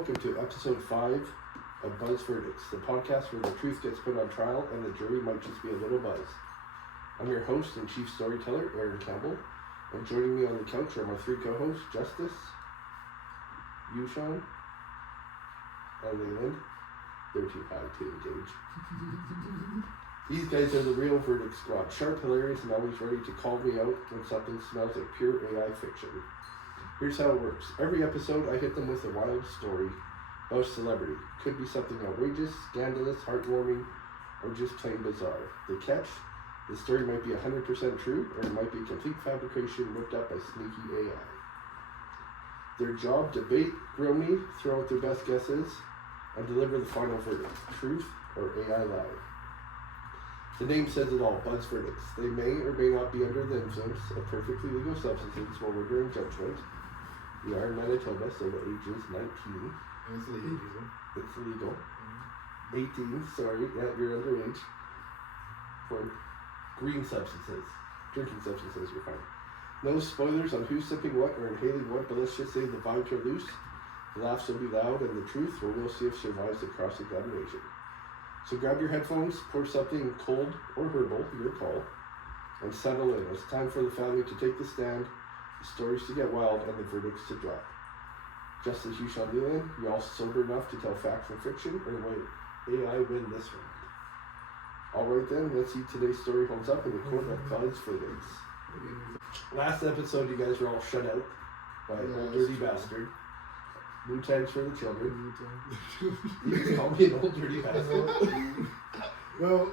welcome to episode 5 of Buzz Verdicts, the podcast where the truth gets put on trial and the jury might just be a little buzz. I'm your host and chief storyteller, Aaron Campbell, and joining me on the couch are my 3 co-hosts, Justice, Yushan, and Leland. They're too high to engage. These guys are the real verdict squad, sharp, hilarious, and always ready to call me out when something smells like pure AI fiction. Here's how it works. Every episode, I hit them with a wild story about a celebrity. Could be something outrageous, scandalous, heartwarming, or just plain bizarre. The catch? The story might be 100% true, or it might be a complete fabrication whipped up by sneaky AI. Their job, debate, grill me, throw out their best guesses, and deliver the final verdict. Truth or AI lie. The name says it all, Buzz Verdicts. They may or may not be under the influence of perfectly legal substances while rendering judgment. We are in Manitoba, so the age is 19. And it's legal. It's legal. 18, sorry, yeah, you're underage. For green substances, drinking substances, you're fine. No spoilers on who's sipping what or inhaling what, but let's just say the vibes are loose, the laughs will be loud, and the truth, well, we'll see if survives the cross-examination. So grab your headphones, pour something cold or herbal, your call, and settle in. It's time for the family to take the stand, the stories to get wild, and the verdicts to drop. Just as Yushan Leland, you all sober enough to tell fact from fiction, or will AI win this round? Alright then, let's see today's story holds up in the court of Buzz Verdicts. Last episode, you guys were all shut out by old dirty bastard. Blue tags for the children. You just call me an old dirty bastard. Well,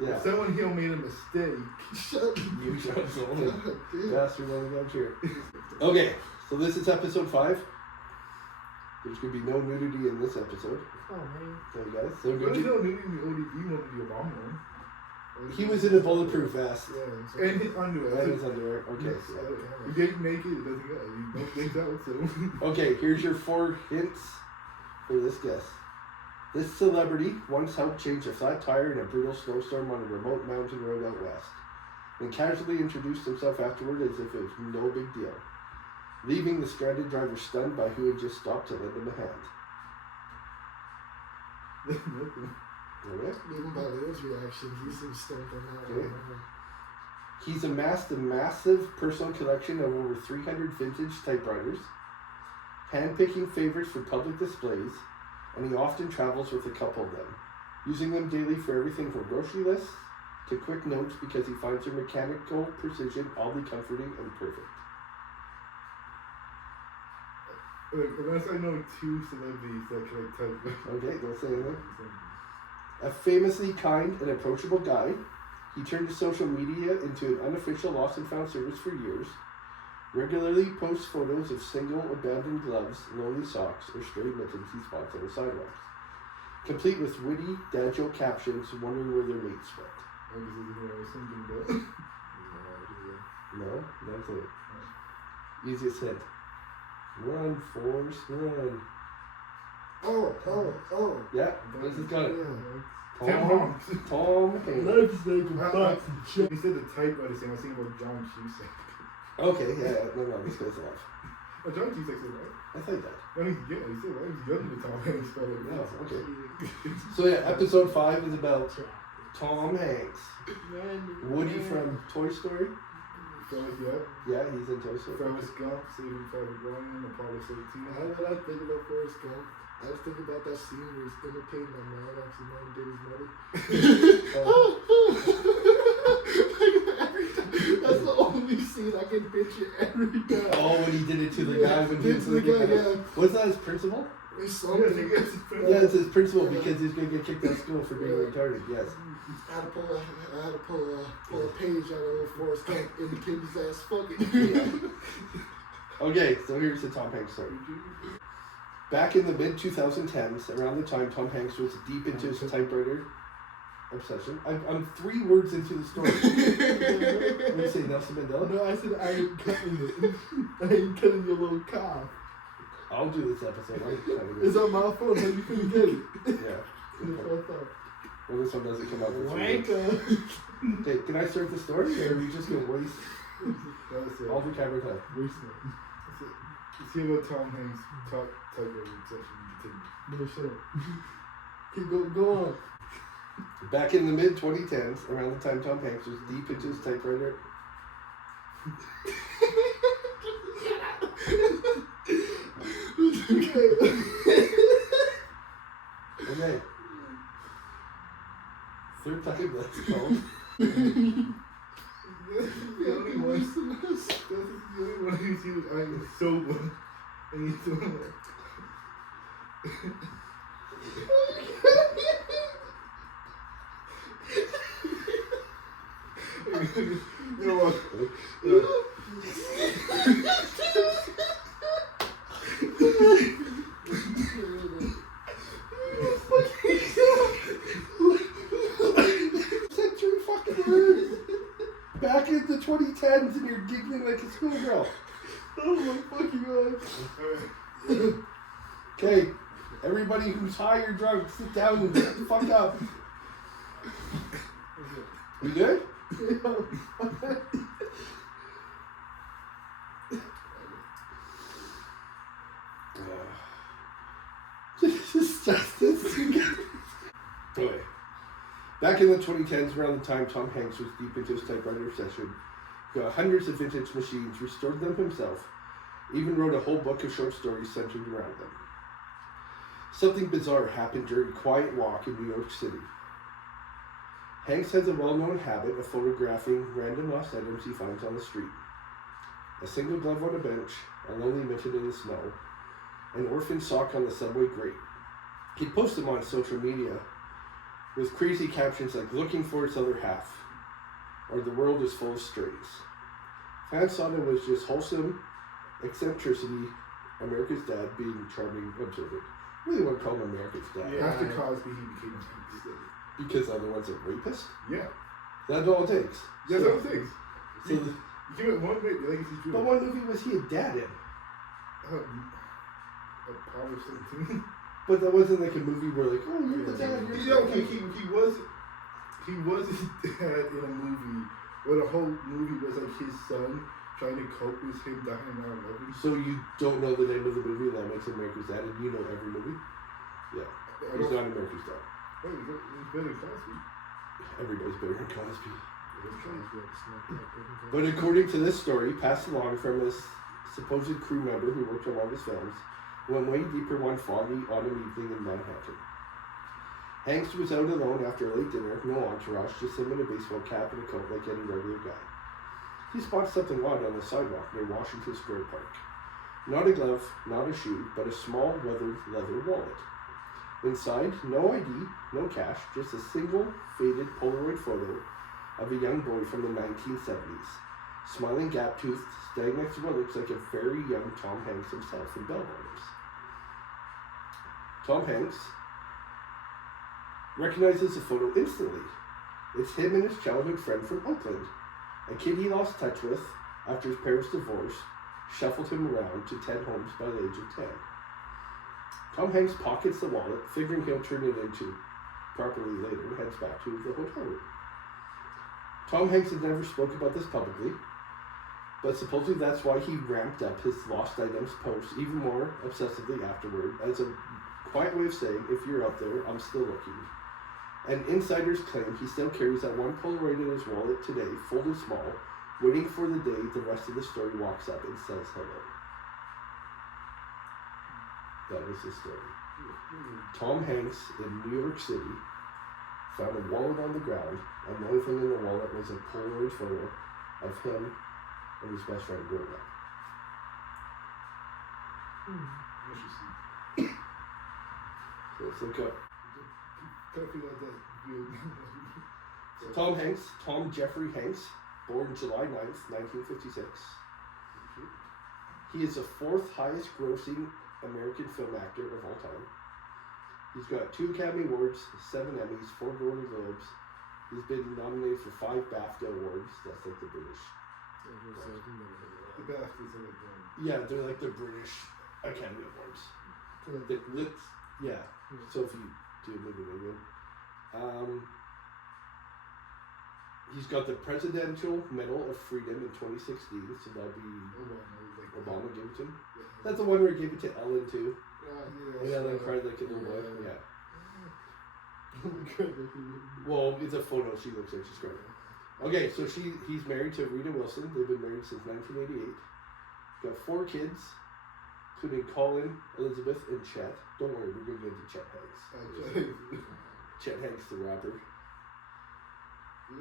Yeah. someone here made a mistake. You shut the only bastard on the couch here. Okay, so this is episode 5. There's going to be no nudity in this episode. Oh man. Okay, guys. So What is no nudity in the ODB one of the Obama one? he was in a bulletproof vest. Yeah. And his underwear. And his underwear. Okay. If you get naked, it doesn't go. You don't think out, so. Okay, here's your 4 hints for this guess. This celebrity once helped change a flat tire in a brutal snowstorm on a remote mountain road out west, and casually introduced himself afterward as if it was no big deal, leaving the stranded driver stunned by who had just stopped to lend him a hand. Nothing. Okay. Even by Leo's reaction, he seems stunned on that Okay. one. He's amassed a massive personal collection of over 300 vintage typewriters, handpicking favorites for public displays, and he often travels with a couple of them, using them daily for everything from grocery lists to quick notes because he finds their mechanical precision oddly comforting and perfect. Unless I know 2 celebrities that can like type. Okay, don't say anything. A famously kind and approachable guy, he turned to social media into an unofficial lost and found service for years, regularly posts photos of single abandoned gloves, lonely socks, or stray mittens he spots on the sidewalks, complete with witty dad joke captions wondering where their mates went. I was thinking about. No, that's it. Easiest hint. Run, Forrest, run. Oh. Yeah, this is got it. Yeah. Tim Hanks. Tom Hanks. Life's like a box of He chips. said the typewriter thing. I was thinking about John Cusack. Okay, yeah, no, this guy's alive. Oh, John Cusack's alive. I thought that. No, he's good. He's still alive. He's younger than Tom Hanks, brother. Oh, okay. So yeah, episode 5 is about Tom Hanks. Woody from Toy Story. Yeah, he's in Toy Story. Forrest Gump, Saving Private Ryan, Apollo 13. How did I think about Forrest Gump? I was thinking about that scene where he's imitating that man actually knowing Diddy's mother. That's the only scene I can picture every time. Oh, when he did it to the guy when he was the guy, yeah. Was that his principal? It's something. Yeah, it's his principal because he's gonna get kicked out of school for being retarded. Yes. I had to pull a page out of Forrest Gump and the kid's ass fucking. Okay, so here's the Tom Hanks story. Back in the mid-2010s, around the time Tom Hanks was deep into his typewriter obsession. I'm 3 words into the story. What do you say, Nelson Mandela? No, I said I ain't cutting it. I ain't cutting your little cough. I'll do this episode. I'm kind of It's on my phone, so you couldn't get it. Yeah. It's fucked up. Well, this one doesn't come out for 3 weeks. Wanker. Okay, can I start the story, or are we just gonna waste That was it. all the camera time? Waste it. That's it. Let's see about Tom Hanks' top typewriter obsession continues. No, shut up. Keep go on. Back in the mid 2010s, around the time Tom Hanks was deep into his typewriter. Okay. Third time that's called. That's the only one. That's the only one who's used. I'm sober. And he's the one. You know what? Said two fucking words. Back in the 2010s, and you're giggling like a schoolgirl. Oh my fucking god. Okay, everybody who's high or drunk, sit down and shut the fuck up. You good? Just this. Anyway, back in the 2010s, around the time Tom Hanks was deep into his typewriter obsession, got hundreds of vintage machines, restored them himself, even wrote a whole book of short stories centered around them. Something bizarre happened during a quiet walk in New York City. Hanks has a well-known habit of photographing random lost items he finds on the street. A single glove on a bench, a lonely mitten in the snow, an orphan sock on the subway grate. He'd post them on social media with crazy captions like "looking for its other half" or "the world is full of strays." Fans thought it was just wholesome eccentricity, America's dad being charming observant. I really want to call him America's dad. Yeah. After Cosby, he became a Because the other one's a rapist? Yeah. That's all it takes. That's all it takes. So You give it one bit, your legacy's true. but what movie was he a dad in? A power something. But that wasn't like a movie where like, oh, you're the dad. You're Yeah, okay, he was his dad in a movie where the whole movie was like his son trying to cope with him dying in 9/11. So you don't know the name of the movie that makes him America's dad, and you know every movie? Yeah. He's not America's dad. Oh, it's better than Cosby. Everybody's better than Cosby. But But according to this story, passed along from his supposed crew member who worked on one of his films, went way deeper one foggy autumn evening in Manhattan. Hanks was out alone after a late dinner, no entourage, just him in a baseball cap and a coat like any regular guy. He spots something odd on the sidewalk near Washington Square Park. Not a glove, not a shoe, but a small weathered leather wallet. Inside, no ID, no cash, just a single faded Polaroid photo of a young boy from the 1970s, smiling gap-toothed, standing next to what looks like a very young Tom Hanks himself in bell bottoms. Tom Hanks recognizes the photo instantly. It's him and his childhood friend from Oakland, a kid he lost touch with after his parents' divorce shuffled him around to 10 homes by the age of 10. Tom Hanks pockets the wallet, figuring he'll turn it into properly later, and heads back to the hotel room. Tom Hanks had never spoke about this publicly, but supposedly that's why he ramped up his lost items posts even more obsessively afterward, as a quiet way of saying, if you're out there, I'm still looking. And insiders claim he still carries that one Polaroid in his wallet today, folded small, waiting for the day the rest of the story walks up and says hello. That was the story. Tom Hanks in New York City found a wallet on the ground, and the only thing in the wallet was a Polaroid photo of him and his best friend growing up. Interesting. So let's look up Try to figure out that weird. Tom Hanks, Tom Jeffrey Hanks, born July 9th, 1956. He is the fourth highest grossing American film actor of all time. He's got 2 Academy Awards, 7 Emmys, 4 Golden Globes. He's been nominated for 5 BAFTA Awards. That's like the British. The bastards are like one. Yeah, they're like the British Academy Awards. Yeah. So if you do live in England. He's got the Presidential Medal of Freedom in 2016, so that'll be Obama, like Obama gave it to him. Yeah. That's the one where he gave it to Ellen too. Yeah. And Ellen cried like a little boy. Yeah. Yeah. Well, it's a photo. She looks like she's crying. Okay, so he's married to Rita Wilson. They've been married since 1988. Got 4 kids, including Colin, Elizabeth, and Chet. Don't worry, we're going to get into Chet Hanks. Chet Hanks, the rapper.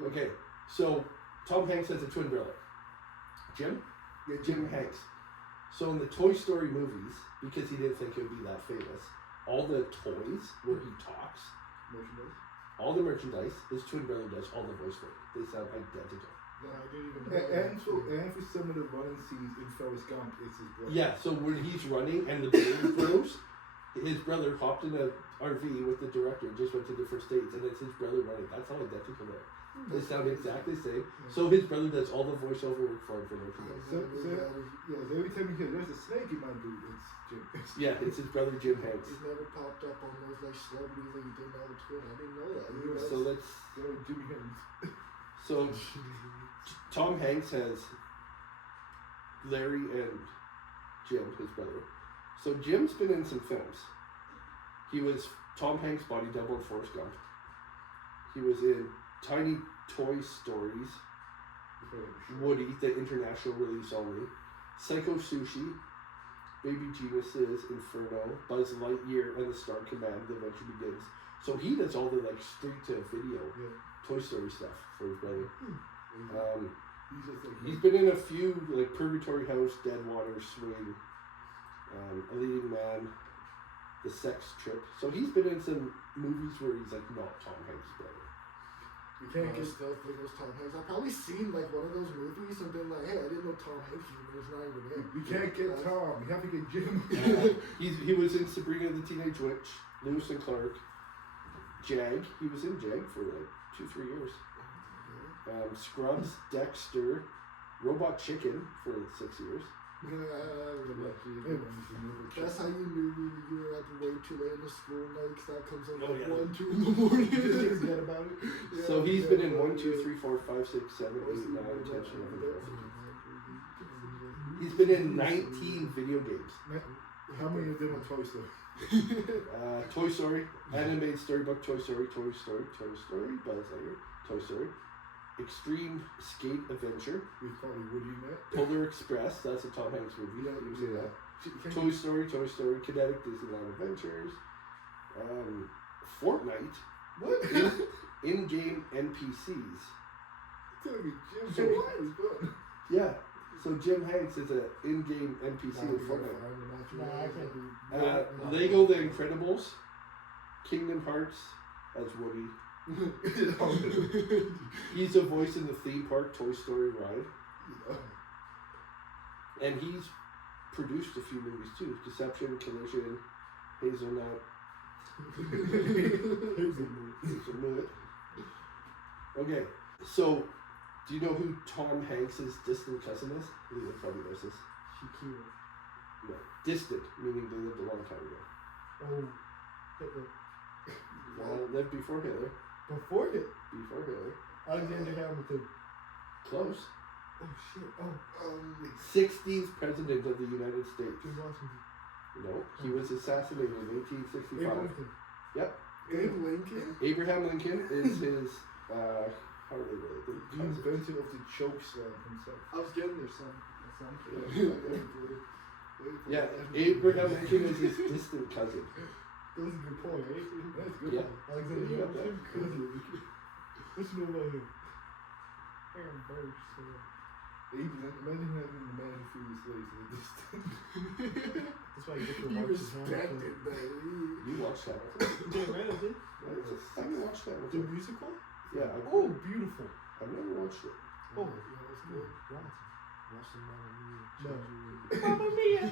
Okay, so Tom Hanks has a twin brother. Jim? Yeah, Jim Hanks. So in the Toy Story movies, because he didn't think it would be that famous, all the toys where he talks, Merchandise. all the merchandise, his twin brother does all the voice work. They sound identical. No, I didn't even know. And for some of the running scenes in Forrest Gump, it's his brother. Yeah, so when he's running and the balloon throws, his brother hopped in a RV with the director and just went to different states, and it's his brother running. That's how identical they are. They sound exactly the same. So his brother does all the voiceover work for him for merchandise. So every time you hear there's a snake in my boot, it's Jim. Yeah, it's his brother Jim Hanks. He's never popped up on those like celebrities that you didn't know the twin. I didn't know that. So let's. Jimmy Hanks. So Tom Hanks has Larry and Jim, his brother. So Jim's been in some films. He was Tom Hanks' body double in Forrest Gump. He was in Tiny Toy Stories, Woody, the international release only, Psycho Sushi, Baby Geniuses, Inferno, Buzz Lightyear, and the Star Command, The Adventure Begins. So he does all the like straight to video Toy Story stuff for his brother. He's been in a few like Purgatory House, Dead Water, Swing, A Leading Man, The Sex Trip. So he's been in some movies where he's like not Tom Hanks' brother. You can't get still think it was Tom Hanks. I've probably seen like one of those movies and been like, hey, I didn't know Tom Hanks was not even in. You can't get Tom. You have to get Jim. He was in Sabrina the Teenage Witch, Lewis and Clark, Jag. He was in Jag for like 2-3 years. Scrubs, Dexter, Robot Chicken for 6 years. That's how you knew you were at way too late in the school night because that comes on like 1, 2 in the morning. Forget about it. Yeah, So he's been in 1, 2, 3, 4, 5, 6, 7, 8, 9, 10, 11, 12. He's been in 19 video games. How many of them are Toy Story? Toy Story, animated storybook, Toy Story, Buzz Lightyear, Toy Story, Extreme Skate Adventure, We probably Woody in that. Polar Express, that's a Tom Hanks movie. Yeah, He was in that. Can Toy Story, Kinetic Disneyland Adventures, Fortnite, What? in-game NPCs. It's gonna be Jim. So- Yeah, so Jim Hanks is an in-game NPC in Fortnite. Nah, I can't do Lego The Incredibles, Kingdom Hearts as Woody. He's a voice in the theme park Toy Story ride. And he's produced a few movies too. Deception, Collision, Hazelnut. Hazelnut. Okay, so do you know who Tom Hanks' distant cousin is? Leah probably knows this. Shakira. No, distant, meaning they lived a long time ago. Oh, Hitler. Lived before Hitler. Before it. Before Hitler. Alexander Hamilton. Close. Oh shit. Oh. 16th president of the United States. George Washington. No, he was assassinated in 1865. Abe Lincoln. Yep. Abe Lincoln. Abraham Lincoln is his, how are they related? The inventor of the choke slam himself. I was getting there, son. Yeah, Abraham Lincoln is his distant cousin. That was a good point, right? That's good. Yeah. Alexander You got that. Hamilton. What you know about him? Aaron Burr. Imagine having the man who freed the slaves in a distance. That's why you get to You watch respect it, baby. You watched that one. Dan Randall, I haven't watched that the one. musical? Yeah, Oh, beautiful. I've never watched it. Oh, Yeah, it's good. Watch the Mamma Mia. No. Mamma Mia!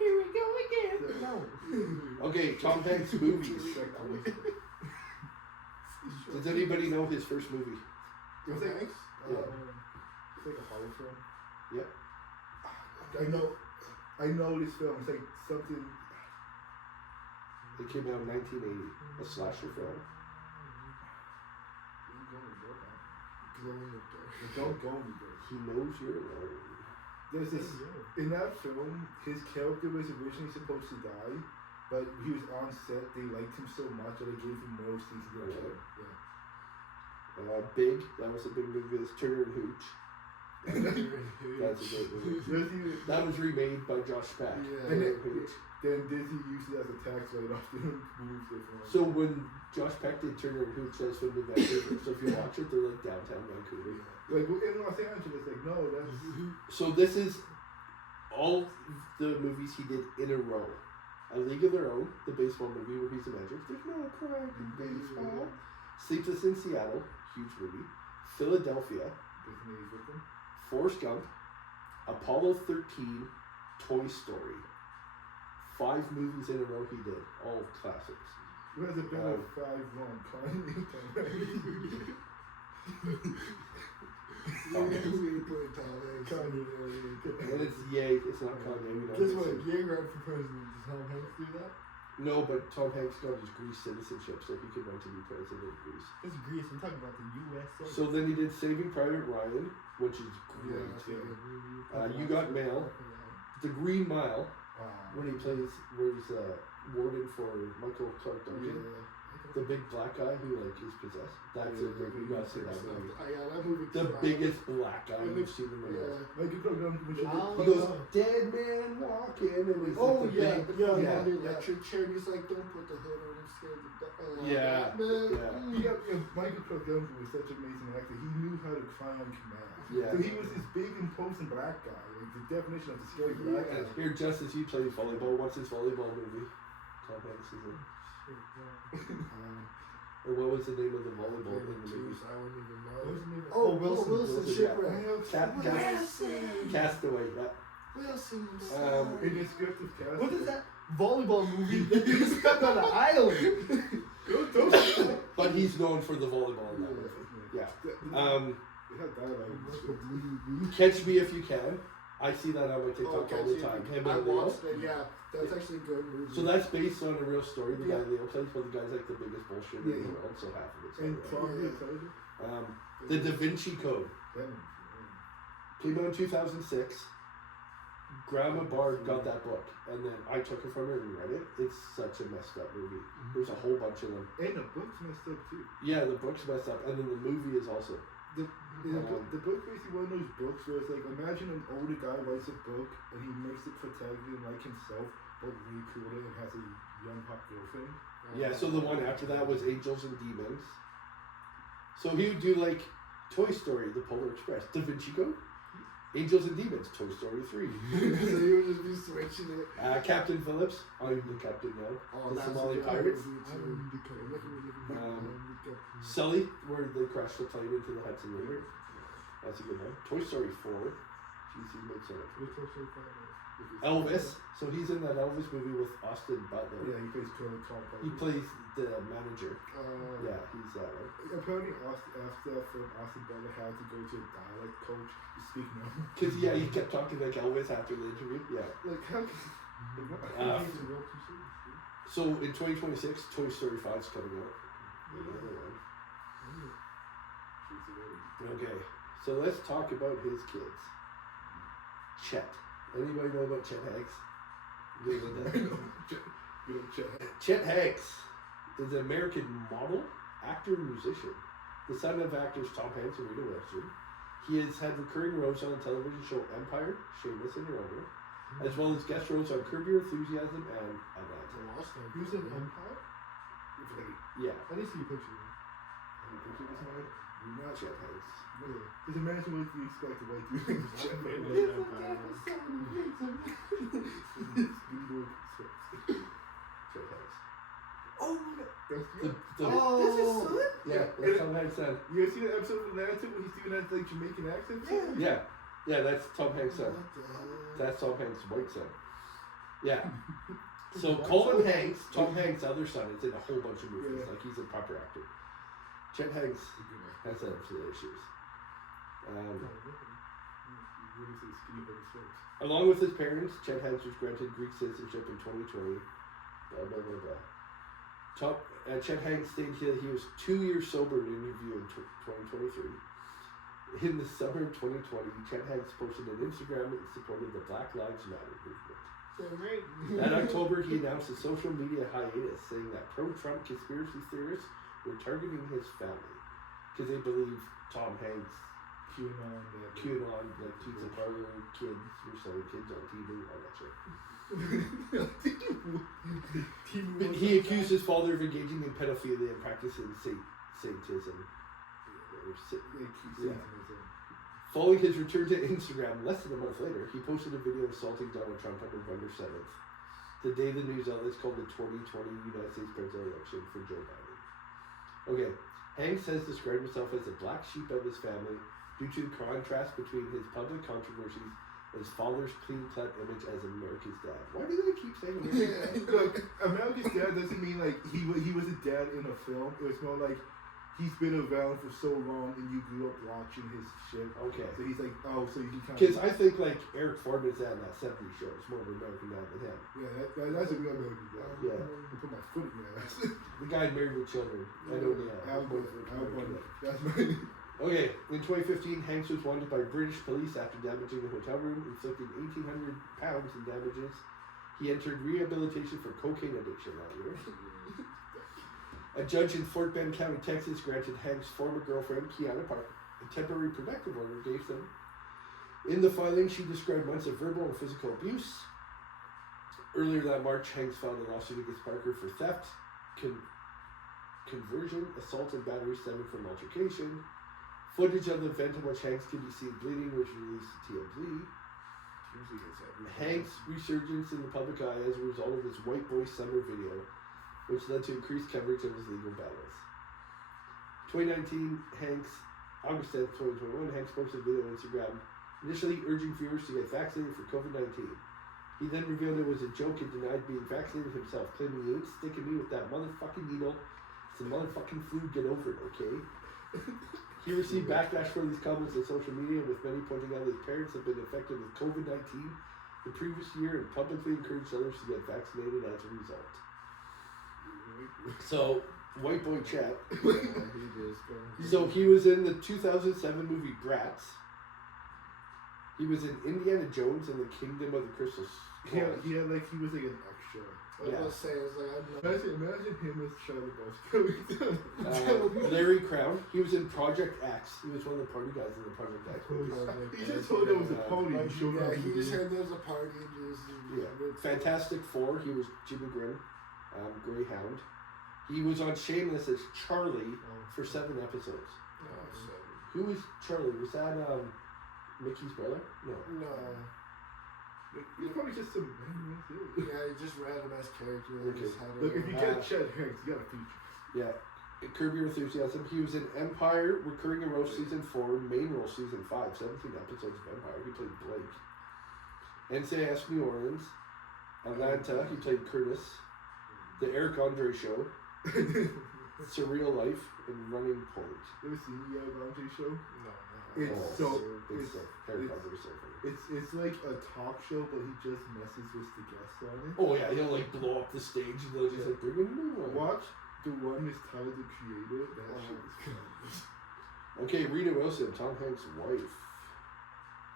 Here we go again! No. Okay, Tom Hanks movies. Does anybody know his first movie? It was like, Thanks. Yeah. it's like a horror film. Yep. I know this film. It's like something. It came out in 1980. A slasher film. Glow in the dark. Don't go with it. He knows you're alone. There's this in that film. His character was originally supposed to die, but he was on set. They liked him so much that they gave him more seasons to kill him. Yeah. Big. That was a big movie. It's Turner and Hooch. That's a great movie. That was remade by Josh Peck. Yeah. And Turner it, and Hooch. then Disney used it as a tax write-off to move it from. So when Josh Peck did Turner and Hooch, that's filmed in Vancouver. So if you watch it, they're like downtown Vancouver. Like in Los Angeles, like no, that's So this is all the movies he did in a row. A League of Their Own, the baseball movie where he's a manager. There's no crime in baseball. Sleepless in Seattle, huge movie. Philadelphia, Disney with them. Forrest Gump, Apollo 13, Toy Story. 5 movies in a row he did, all classics. Who has a better 5-1? Kanye. Oh, We ain't putting Tom Hanks. And it's Ye, it's not Kanye. We know Guess it's what? him. Ye ran for president. Does Tom Hanks do that? No, but Tom Hanks got his Greece citizenship, so he could run to be president of Greece. It's Greece. I'm talking about the USA. So then he did Saving Private Ryan, which is great. You Got Mail, The Green Mile, when he plays, where he's warden for Michael Clark Duncan, the big black guy who like is possessed. That's a great. You gotta see that movie. Yeah, that movie. The biggest black guy you've seen in the world. Like you could He goes, dead man walking, and he's Oh like the yeah, big, yeah, the electric chair. And he's like, don't put the hood on. I'm scared to die. Yeah, Man. yeah. Michael Clark Duncan was such an amazing actor. He knew how to cry on command. Yeah. So he was this big, imposing black guy. Like the definition of the scary black guy. Here, Justice, you play volleyball. What's his volleyball movie? Tom Hanks is in. Or what was the name of the volleyball in the movie? I wouldn't even know. What's the name of- Oh, Wilson. Wilson, Shipwreck. Wilson. Castaway. Yeah. Wilson. In the script of Cast. What is that volleyball movie that you stuck on an island? But he's known for the volleyball in that movie. Yeah. They had dialogue. Catch Me If You Can. I see that on my TikTok all the time. Him I and Leo. watched it. Yeah, that's actually a good movie. So that's based on a real story. The guy Yeah. Leo plays, but the guy's like the biggest bullshit in the world. So half of it's And not Tom Yeah. Hanks. The Da Vinci Code came out in 2006. Grandma Bard got that book, and then I took it from her and read it. It's such a messed up movie. There's a whole bunch of them. And the book's messed up too. Yeah, the book's messed up, and then the movie is also. The book basically one of those books where it's like, imagine an older guy writes a book and he makes the protagonist like himself, but way cooler and has a young hot girlfriend. Yeah, so the one after that was Angels and Demons. So he would do like Toy Story, The Polar Express, Da Vinci Code, Angels and Demons, Toy Story 3. So you would just be switching it. Captain Phillips, I'm the captain now. Oh, The that's Somali a good Pirates. movie, too. Sully, where they crashed the plane into the Hudson River. That's a good one. Toy Story 4. Jeez, he makes it. Elvis. So he's in that Elvis movie with Austin Butler. Yeah, he plays Colonel Tom Parker. He plays the manager. Yeah. Yeah, he's that one. Apparently, after that film, Austin Butler had to go to a dialect coach to speak normal. Because, yeah, he kept talking like Elvis after the interview. Yeah. Like, how can... So in 2026, Toy Story 5 is coming out. Okay, so let's talk about his kids. Chet. Anybody know about Chet Hanks? You know that? Chet Hanks is an American model, actor, and musician. The son of actors Tom Hanks and Rita Wilson. He has had recurring roles on the television show Empire, Shameless, and Your Honor, as well as guest roles on Curb Your Enthusiasm and Atlanta. Who's in Empire? Yeah, I didn't see a picture. not Chet Hanks. Just imagine what you expect the white dude. Chet Hanks. Oh, That's The, good. the, that's his son? yeah, that's Tom Hanks' son. You ever see that episode of Atlanta when he's doing that like Jamaican accent? Yeah, yeah, that's Tom Hanks' son. What the hell? That's Tom Hanks' white son. Yeah. So Colin Hanks, Tom Hanks' other son, is in a whole bunch of movies. Yeah. Like he's a proper actor. Chet Hanks has had some issues. Along with his parents, Chet Hanks was granted Greek citizenship in 2020. Blah blah blah blah. Chet Hanks stated that he was 2 years sober in an interview in 2023. In the summer of 2020, Chet Hanks posted an Instagram in support of the Black Lives Matter movement. Damn right. That October, he announced a social media hiatus, saying that pro-Trump conspiracy theorists were targeting his family because they believe Tom Hanks, QAnon, like Pizza Parlor kids were selling kids on TV, all that shit. He accused his father of engaging in pedophilia and practicing Satanism. Yeah. Following his return to Instagram less than a month later, he posted a video insulting Donald Trump on November 7th, the day the news outlets called the 2020 United States presidential election for Joe Biden. Okay, Hanks has described himself as the black sheep of his family due to the contrast between his public controversies and his father's clean-cut image as America's dad. Why do they keep saying America's dad? Look, America's dad doesn't mean like he was a dad in a film. It was more like he's been around for so long and you grew up watching his shit. Okay. So he's like, oh, so you can kind Because I think like Eric Foreman's dad in that 70s show is more of an American dad than him. Yeah, that's a real American dad. Yeah. I put my foot in your ass. The guy married with children. I don't know. Al Bundy. That's my... Okay, in 2015, Hanks was wanted by British police after damaging a hotel room, inflicting £1,800 in damages. He entered rehabilitation for cocaine addiction that year. A judge in Fort Bend County, Texas, granted Hanks' former girlfriend, Kiana Parker, a temporary protective order against him. In the filing, she described months of verbal and physical abuse. Earlier that March, Hanks filed a lawsuit against Parker for theft, conversion, assault, and battery stemming from altercation. Footage of the event in which Hanks can be seen bleeding was released to TMZ. Hanks' resurgence in the public eye as a result of his White Boy Summer video, which led to increased coverage of his legal battles. 2019, August 10th, 2021, Hanks posted a video on Instagram, initially urging viewers to get vaccinated for COVID-19. He then revealed it was a joke and denied being vaccinated himself, claiming he ain't sticking me with that motherfucking needle. It's a motherfucking flu, get over it, okay? He received backlash for these comments on social media, with many pointing out his parents have been infected with COVID-19 the previous year and publicly encouraged others to get vaccinated as a result. So, White Boy Chet. So he was in the 2007 movie Bratz. He was in Indiana Jones and the Kingdom of the Crystal Skull. He was like an extra. I was gonna say, it's like, I'm not. Imagine him as Charlie Buster. Larry Crown. He was in Project X. He was one of the party guys in the Project X movies. He just told there was a pony. He just heard there was a party and just. Fantastic Four. He was Jimmy Grimm, Greyhound. He was on Shameless as Charlie for 7 episodes. Who was Charlie? Was that Mickey's brother? No. He's probably just some random ass dude. Yeah, he just random ass character. Okay. Look, if you get Chet Hanks, you got a feature. Yeah. Curb Your Enthusiasm. He was in Empire, recurring in Roast Season 4, main role Season 5, 17 episodes of Empire. He played Blake. NCIS New Orleans. Atlanta, he played Curtis. The Eric Andre Show. Surreal Life, and Running Point. You ever seen the Eric Andre Show? No. It's Eric Andre so funny. It's like a talk show, but he just messes with the guests on it. Oh yeah, he'll like blow up the stage and they'll just like bring in a new one. Watch the one is Tyler the Creator. That shit is good. Okay, Rita Wilson, Tom Hanks' wife.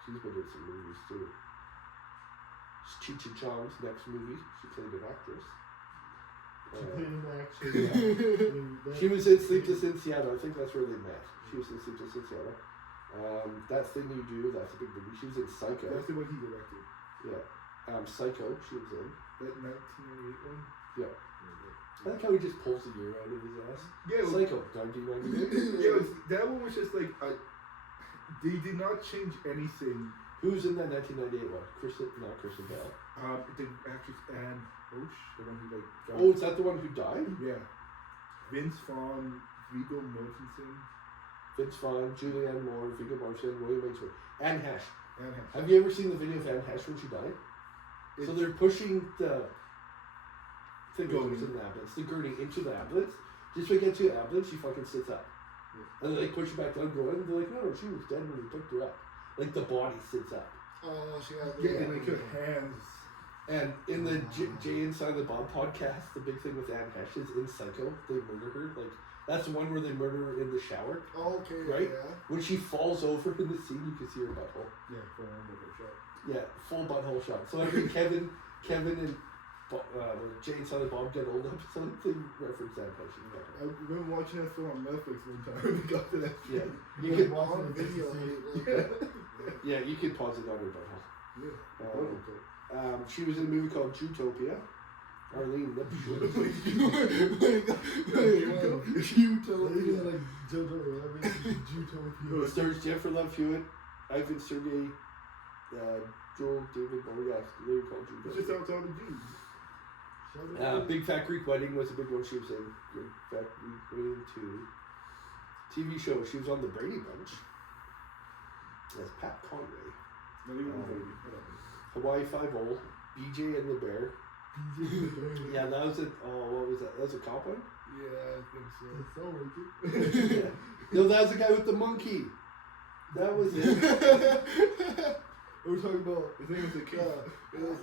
She's been in some movies too. Cheech and Chong's next movie. She played an actress. She was in Sleepless in Seattle. I think that's where they met. She was in Sleepless in Seattle. That Thing You Do, that's a big movie. She was in Psycho. That's the one he directed. Yeah. Psycho, she was in. That 1998 one? Yeah. I like how he just pulls the year out of his ass. Yeah, Psycho, 1998. Yeah, that one was just like, they did not change anything. Who's in that 1998 one? Not Kristen Bell. The actress Anne Roche, the one who like. Oh, is that the one who died? Yeah. Vince Vaughn, Viggo Mortensen. Vince Vaughn, Julianne Moore, Viggo Mortensen, William H. Anne Hesh. Anne Hesh. Have you ever seen the video of Anne Hesh when she died? So they're pushing the thing that goes in the ambulance, the gurney into the ambulance. Just to get to the ambulance, she fucking sits up. Yeah. And they push her back down, going, and they're like, no, she was dead when we picked her up. Like the body sits up. Oh, she had and like her hands. And in the Jay Inside the Bob podcast, the big thing with Anne Hesh is in Psycho, they murder her. Like, That's the one where they murder her in the shower. Okay. Right? Yeah. When she falls over in the scene, you can see her butthole. Yeah, for a shot. Yeah, full butthole shot. So I think Kevin and Jane Silent Bob Get Old episode, they reference that question. I remember watching that film on Netflix one time when we got to that. Yeah, You you can can watch On it just to video. see it. yeah you can pause it on her butthole. Yeah. She was in a movie called Zootopia. Arlene Lipshaw. Even like Jojo Rabbit, Zootopia. It stars Jennifer Love Hewitt, Ivan Sergey, Joel David Boreas. They were called It's just Zootopia. how it's all the Jews. Big Fat Greek Wedding was a big one she was in. Big Fat Greek Wedding 2. TV show, she was on The Brady Bunch. As Pat Conway. Not even Hawaii Five-O, BJ and the Bear. Yeah, that was it. Oh, what was that? That was a cop one? Yeah, I think so. It's so like Yeah. No, that was the guy with the monkey. That was it. We're talking about. I think it was a kid. It was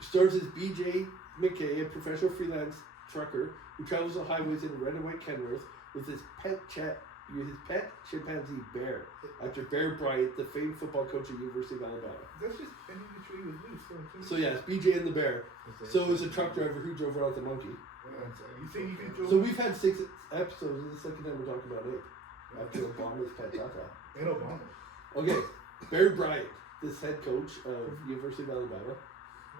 Stars as BJ McKay, a professional freelance trucker who travels the highways in red and white Kenworth with his pet chimpanzee Bear. After Bear Bryant, the famed football coach at University of Alabama. That's just ending the tree with loose. Don't you? So yeah, it's BJ and the Bear. So it was a truck driver who drove around the monkey. You think you can do? So we've had 6 episodes. This is the second time we're talking about ape. After Obama's pet tata. And Obama. Okay, Bear Bryant, this head coach of University of Alabama.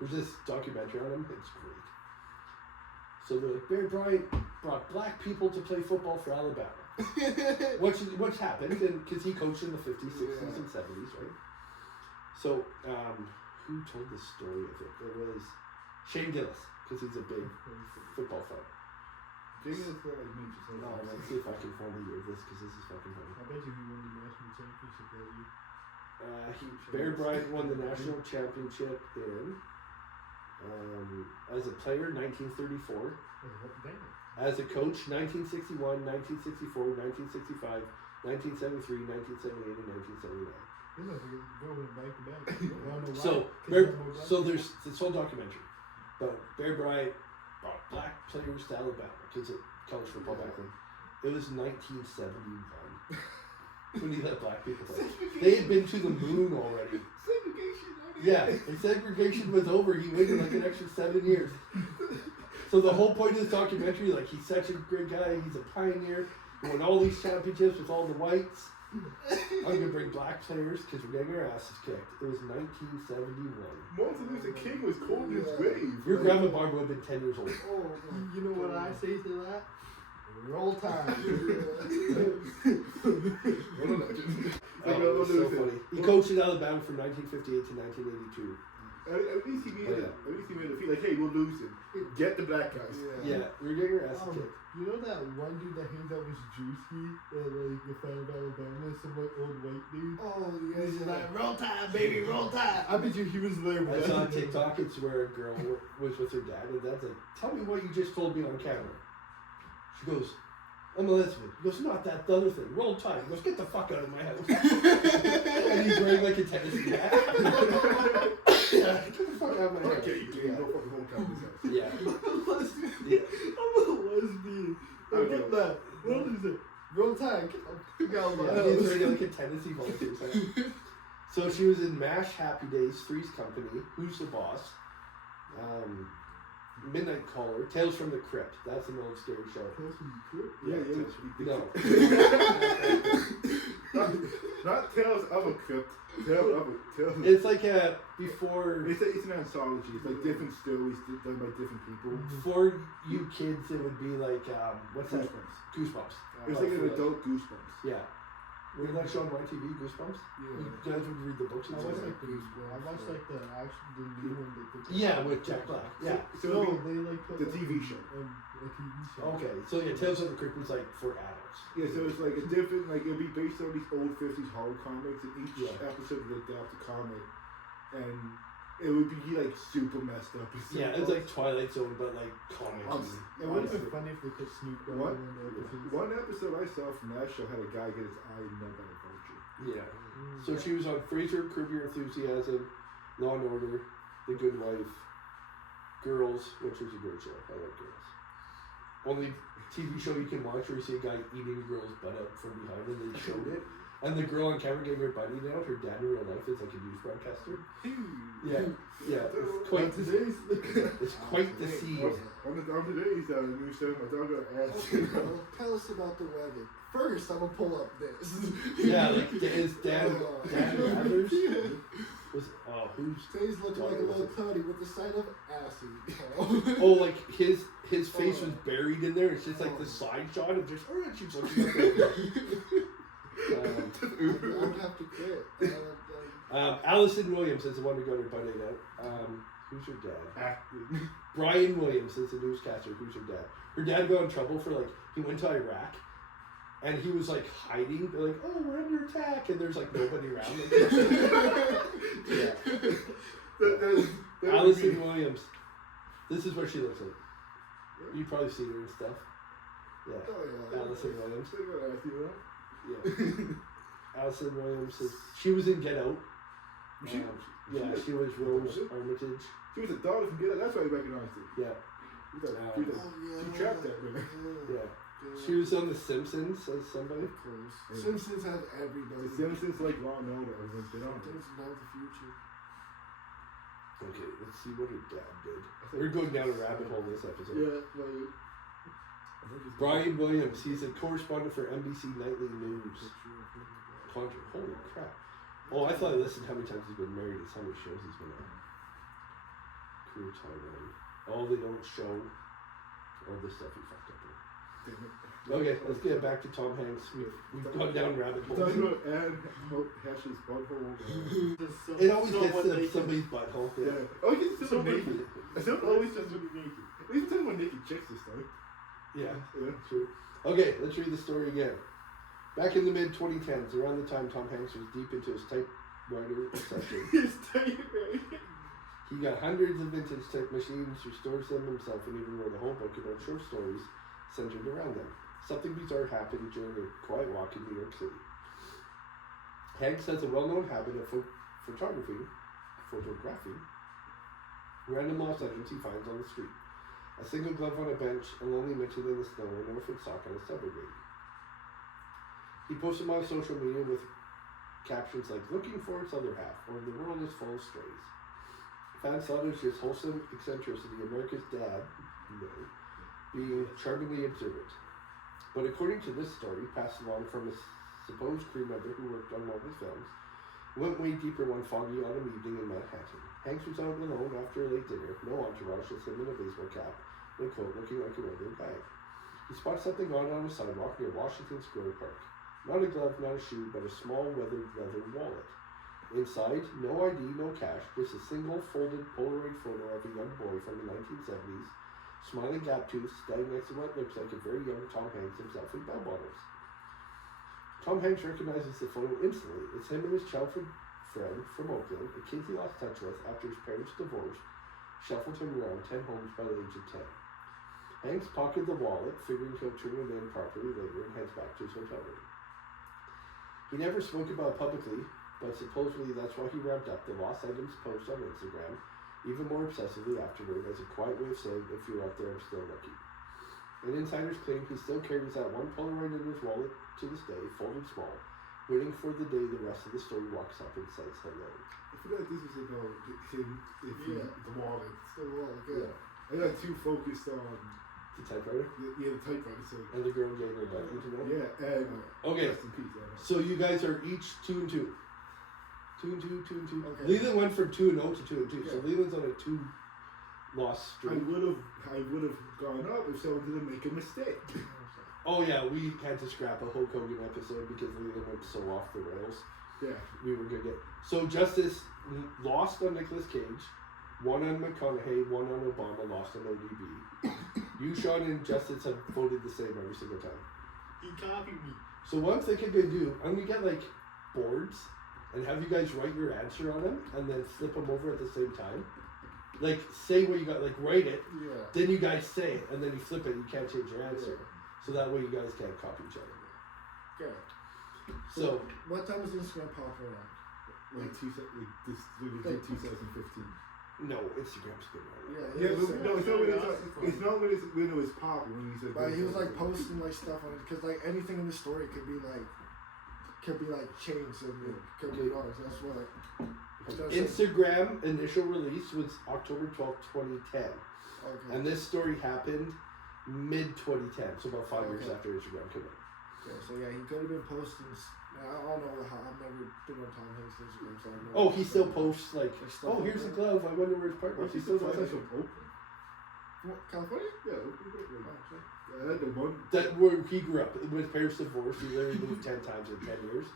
There's this documentary on him. It's great. So the Bear Bryant brought black people to play football for Alabama. What's happened? And because he coached in the 50s, 60s, and 70s, right? So who told the story of it? It was Shane Gillis, because he's a big football fan. Jamie looks like me. Just No, let's see if I can find the year of this, because this is fucking funny. I bet you he won the national championship that year. Bear Bryant won the national championship in, as a player, 1934. As a coach, 1961, 1964, 1965, 1973, 1978, and 1979. This motherfucker going back to back. I don't know why. So there's this whole documentary, but Bear Bryant brought black players to Alabama because it college football back then. It was 1971 when he let black people play. They had been to the moon already. Segregation. Yeah, and segregation was over. He waited like an extra 7 years. So the whole point of this documentary, like, he's such a great guy. He's a pioneer. He won all these championships with all the whites. I'm gonna bring black players because we're getting our asses kicked. It was 1971. Martin Luther King was cold in his grave. Your grandma Barbara would have been 10 years old. Oh, You know what I say to that? Roll Tide. Oh, it was so funny. He coached in Alabama from 1958 to 1982. At least he made it. At least he made it feel like, hey, we'll lose him. Get the black guys. Yeah, we're getting our asses kicked. You know that one dude that hangs out with Drewski at like the fan of Alabama, some like old white dude? Oh, yeah. He's just like, roll tide, baby, roll tide. I bet you he was there. I saw on TikTok, it's where a girl was with her dad, and dad's like, tell me what you just told me on camera. She goes, I'm a lesbian. He goes, not that, the other thing. Roll Tide. He goes, get the fuck out of my house. And he's wearing like a Tennessee hat. Yeah, get the fuck out of my house. Okay, you can't go fucking home count this house. Yeah. I'm a lesbian. Yeah. I'm a lesbian. Okay. What that? What is it? Roll tide. Get the fuck out of my Yeah, he's house. wearing like a Tennessee Volunteers hat. So she was in MASH, Happy Days, Three's Company, Who's the Boss, Midnight Caller, Tales from the Crypt. That's an old scary show. Yeah, Tales yeah. No. Not Tales of a Crypt. Tales of a Tales. It's like before It's an anthology. It's like different stories done by different people. for you kids, it would be like what's that? Goosebumps. Goosebumps. It's like an adult Goosebumps. Yeah. Wasn't that show on YTV, Goosebumps? You guys would read the books and I stuff. watched like the actual new one that they Yeah, with Jack Black. Yeah. So No, it'll be they like put the TV show. A TV show. Okay. So yeah, Tales of the Crypt was like for adults. Yeah, so it's like a different, like it'll be based on these old 50s horror comics, and each Yeah. episode would adapt a comic, and it would be like super messed up. Yeah, it's like Twilight Zone, but like comics. It would have been funny if they put Snoop Dogg What? in the episodes. One episode I saw from that show had a guy get his eye nubbed by a vulture. Yeah. So she was on Frasier, Curb Your Enthusiasm, Law and Order, The Good Wife, Girls, which was a great show. I like Girls. only TV show you can watch where you see a guy eating a girl's butt out from behind and they showed it. And the girl on camera getting her butt eaten out, her dad in real life is like a news broadcaster. Yeah, it's quite it's quite the scene. On today's news show, my dog got asked. Okay, well, tell us about the wedding. First, I'm gonna pull up this. Yeah, like his dad Mathers was who's He's looking like a little cuddy with the sign of acid. oh like his face was buried in there. It's just like the side shot of just she's looking at it. I would have to quit. Allison Williams is the one who got her butt ate out. Who's her dad? Acting. Brian Williams is the newscaster. Who's her dad? Her dad got in trouble for he went to Iraq, and he was hiding. They're like, oh, we're under attack, and there's nobody around. Yeah. Allison Williams. This is what she looks like. You probably seen her and stuff. Yeah. Oh, yeah. Allison Williams. They got asked you that. Yeah. Allison Williams she was in Get Out. She was Rose Armitage. She was a daughter from Get Out. That's why you recognized her. Yeah. She trapped that man. Yeah. She was on The Simpsons as somebody. Of course. Simpsons have everybody. The Simpsons Law and Order. Everyone's been on. Simpsons know the future. Okay, let's see what her dad did. We're going down a rabbit hole this episode. Yeah, Brian Williams, he's a correspondent for NBC Nightly News. Holy crap. Oh, I thought I listened how many times he's been married. It's how many shows he's been on. Career timeline. All they don't show all the stuff he fucked up with. Okay, let's get back to Tom Hanks. We've gone down rabbit holes. Talking about Anne Hash's butthole. It always gets somebody's butthole. Yeah. Oh, you can still naked. I still always just naked. At least talking about naked chicks this time. Yeah, true. Okay, let's read the story again. Back in the mid-2010s, around the time Tom Hanks was deep into his typewriter obsession, he got hundreds of vintage type machines, restores them himself, and even wrote a whole book about short stories centered around them. Something bizarre happened during a quiet walk in New York City. Hanks has a well-known habit of photographing random lost items he finds on the street. A single glove on a bench, a lonely mitchell in the snow, an orphan sock on a subway grate. He posts them on social media with captions like, looking for its other half, or the world is full of strays. Fans thought it was just wholesome eccentricity, America's dad, being charmingly observant. But according to this story, passed along from a supposed crew member who worked on one of his films, went way deeper one foggy autumn evening in Manhattan. Hanks was out alone after a late dinner, no entourage, just him in a baseball cap and a coat looking like a regular guy. He spots something odd on the sidewalk near Washington Square Park. Not a glove, not a shoe, but a small weathered leather wallet. Inside, no ID, no cash, just a single folded Polaroid photo of a young boy from the 1970s, smiling gap-toothed, standing next to what looks like a very young Tom Hanks himself in bell bottoms. Tom Hanks recognizes the photo instantly. It's him and his childhood friend from Oakland, a kid he lost touch with after his parents divorced, shuffled him around 10 homes by the age of 10. Hanks pocketed the wallet, figuring he'll turn it in properly later, and heads back to his hotel room. He never spoke about it publicly, but supposedly that's why he ramped up the lost items post on Instagram, even more obsessively afterward, as a quiet way of saying, if you're out there, I'm still looking. And insiders claim he still carries that one Polaroid in his wallet to this day, folded small, waiting for the day the rest of the story walks up and says hello. I forgot this was about him, the wallet. It's the wallet, yeah. I got too focused on The typewriter? the typewriter. So And the girl getting her butt eaten out? yeah, and Okay, rest in peace. Anna. so you guys are each 2 and 2. 2 and 2, 2 and 2. Okay. Leland went from 2 and 0 to 2 and 2. So Yeah. Leland's on a 2 loss I streak. would have gone up if someone didn't make a mistake. Oh yeah, we had to scrap a Hulk Hogan episode because Leland went so off the rails. Yeah. We were gonna get so Justice lost on Nicolas Cage, 1 on McConaughey, 1 on Obama, lost on ODB. You, Sean, and Justice have voted the same every single time. He copied me. So what I'm thinking to do, I'm gonna get like boards and have you guys write your answer on them and then flip them over at the same time. Like say what you got, like write it, Yeah. then you guys say it, and then you flip it. You can't change your answer, so that way you guys can't copy each other. Okay. So What time was Instagram popular on? Like 2015. No, Instagram's good. Yeah, Yeah, he was but no, it's not when it was popping. When he said, But he was like posting like stuff on it because like anything in the story could be like changed and it could be ours. That's what. Instagram initial release was October 12th, 2010. Okay. And this story happened mid 2010, so about 5 years Okay. after Instagram came out. Yeah, so yeah, he could have been posting. I don't know how. I've never been on Tom Hanks' Instagram, so I don't know. Oh, he still posts like, There's stuff oh, on here's the there. glove. I wonder where his partner is. He still does that. Oakland. What, California? Yeah, Oakland. Yeah, the one. That where he grew up. With his parents divorced, he literally moved 10 times in 10 years.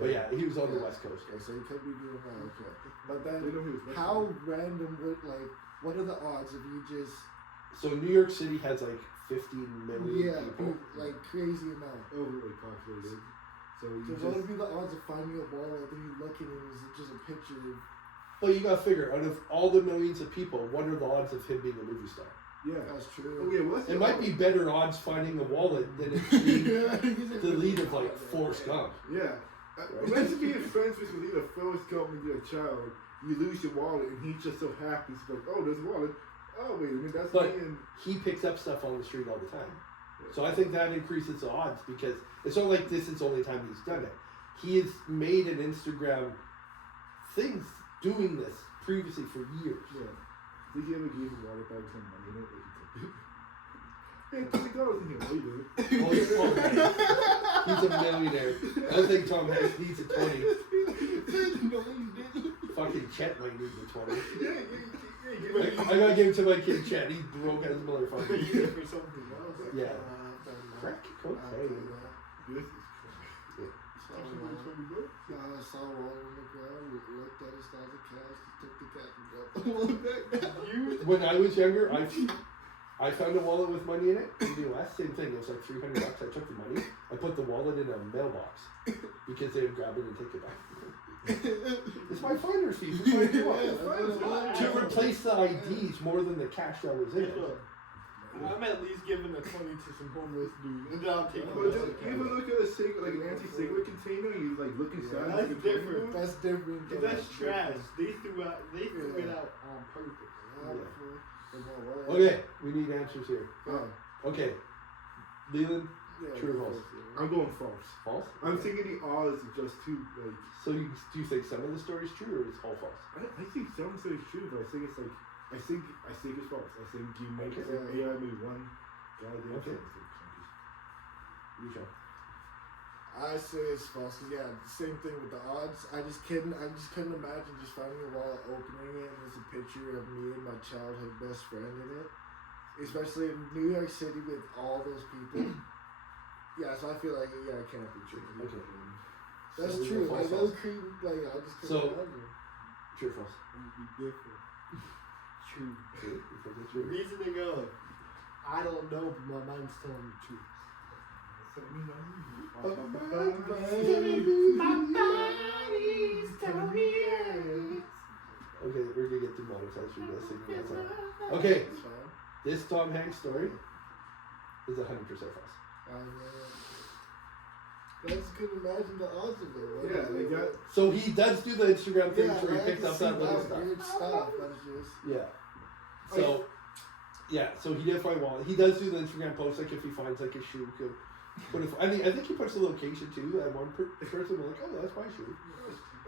But yeah, he was on the West Coast. Okay, so he could be doing that. Okay, but They then know he was how random would like? What are the odds if you just So New York City has like 15 million people. like crazy amount? overly populated. So So you what just. would be the odds of finding a wallet and you looking and it's just a picture of But you gotta figure, out of all the millions of people, what are the odds of him being a movie star? Yeah. that's Oh true. yeah, what's It might be better odds finding a wallet than it being the lead of like Forrest Gump. Yeah. Imagine being friends with either Forrest Gump and you're a child. You lose your wallet and he's just so happy. He's like, oh, there's a wallet. Oh, wait a minute, that's But- me. And He picks up stuff on the street all the time. So I think that increases the odds because it's not like this is the only time he's done it. He has made an Instagram things doing this previously for years. yeah. Did you ever give a wallet back some money in it? Hey, $20 in here. What are you doing? Oh, he's Tom Hanks. He's a millionaire. I don't think Tom Hanks needs a 20. No, you didn't. Fucking Chet might need the 20. Yeah, I gotta give it to my kid Chet. He's broke as a motherfucker. Use it for something else. Yeah. I've Crack done that. cocaine. This is I saw a wallet on the ground, looked at it, started the cash, took the cash and dropped the wallet back. When I was younger, I found a wallet with money in it in the US. Same thing. It was like $300. I took the money. I put the wallet in a mailbox because they would grab it and take it back. It's my finder's fee for finding the wallet. To replace the IDs more than the cash that was in it. I'm at least giving a 20 to some homeless dude, and then I'll take But it. you ever look at a like an anti-cigarette container and you like look inside? Yeah, like that's a different. $20? That's different. Cause that's trash. They threw it out on purpose. Okay, we need answers here. Yeah. Okay, Leland, Yeah, True or false? I'm going false. false. I'm thinking the odds are just too like. So do you think some of the story's true or it's all false? I think some say it's true, but I think it's like I think it's false. I think you make Okay. AI made one goddamn Okay. thing. You shall. I say it's false. 'Cause, yeah, same thing with the odds. I just couldn't imagine just finding a wallet, opening it, and there's a picture of me and my childhood best friend in it. Especially in New York City with all those people. Yeah, so I feel like it cannot be true. Okay. That's So true. false, Like false. those creep. Like I just couldn't So- imagine. True or false? Be different. True. True. You think it's The true? reason to go, I don't know, but my mind's telling me the truth. Okay, we're gonna get demonetized for guessing. That's all. Okay, That's fine. this Tom Hanks story is 100% false. I just couldn't imagine the odds of it. What Yeah, is they it? got. So he does do the Instagram thing Yeah, where he I picks can up see that little stuff. weird stuff. That's just. Yeah. So, yeah. So he did find wallet. He does do the Instagram post like if he finds like a shoe. He'll put it. I think he puts the location too. That one person will like, oh, that's my shoe.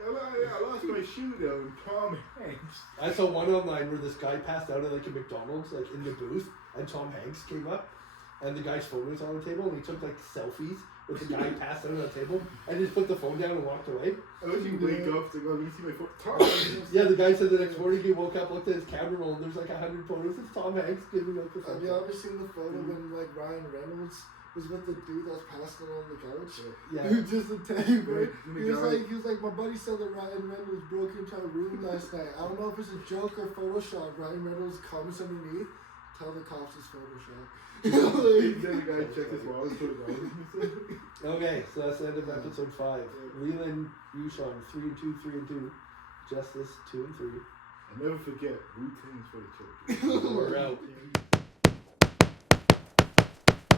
I lost my shoe though. Tom Hanks. I saw one online where this guy passed out at like a McDonald's, like in the booth, and Tom Hanks came up, and the guy's phone was on the table, and he took like selfies with the guy passed out on the table, and just put the phone down and walked away. I wish you wake up to go. Let me see my phone. Tom Hanks. Yeah, the guy said the next morning he woke up, looked at his camera roll, and there's like 100 photos of Tom Hanks giving up the Have you selfie. ever seen the photo when like Ryan Reynolds was with the dude that was passing on the couch? Yeah. He was just a teddy bear. And the He was guy- like, my buddy said that Ryan Reynolds broke into our room last night. I don't know if it's a joke or Photoshop. Ryan Reynolds comments underneath, tell the cops it's Photoshop. Then the guy checked his wallet and put it on. Okay, so that's the end of episode 5. Leland, Yushan, 3 and 2, 3 and 2. Justice, 2 and 3. And never forget, Wu-Tang's for the children. We're out.